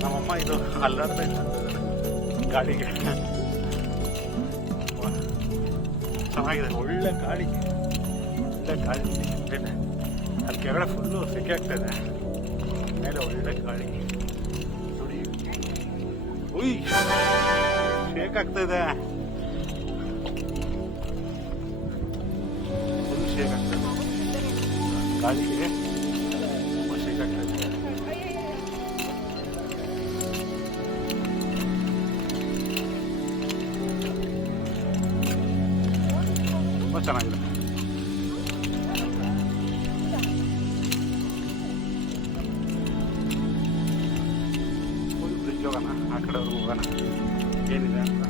ನಮ್ಮಮ್ಮ ಇದು ಅಲ್ಲಾಡ್ತಾ ಗಾಡಿಗೆ. ಚೆನ್ನಾಗಿದೆ, ಒಳ್ಳೆ ಗಾಳಿ, ಒಳ್ಳೆ ಗಾಳಿ ಇದೆ. ಅಲ್ಲಿ ಕೆಳಗಡೆ ಫುಲ್ಲು ಸೆಕೆ ಆಗ್ತಾಯಿದೆ, ಮೇಲೆ ಒಳ್ಳೆ ಗಾಳಿ ನೋಡಿ. ಉಯ್ ಶೇಕ್ ಆಗ್ತಾಯಿದೆ, ಫುಲ್ ಶೇಕ್ ಆಗ್ತಾಯಿದೆ ಗಾಳಿಗೆ, ತುಂಬ ಶೇಕ್ ಆಗ್ತಾಯಿದೆ. ತುಂಬ ಚೆನ್ನಾಗಿದೆ. ಫುಲ್ ಬ್ರಿಡ್ಜ್ ಹೋಗೋಣ, ಆ ಕಡೆವರೆಗೂ ಹೋಗೋಣ ಏನಿದೆ ಅಂತ.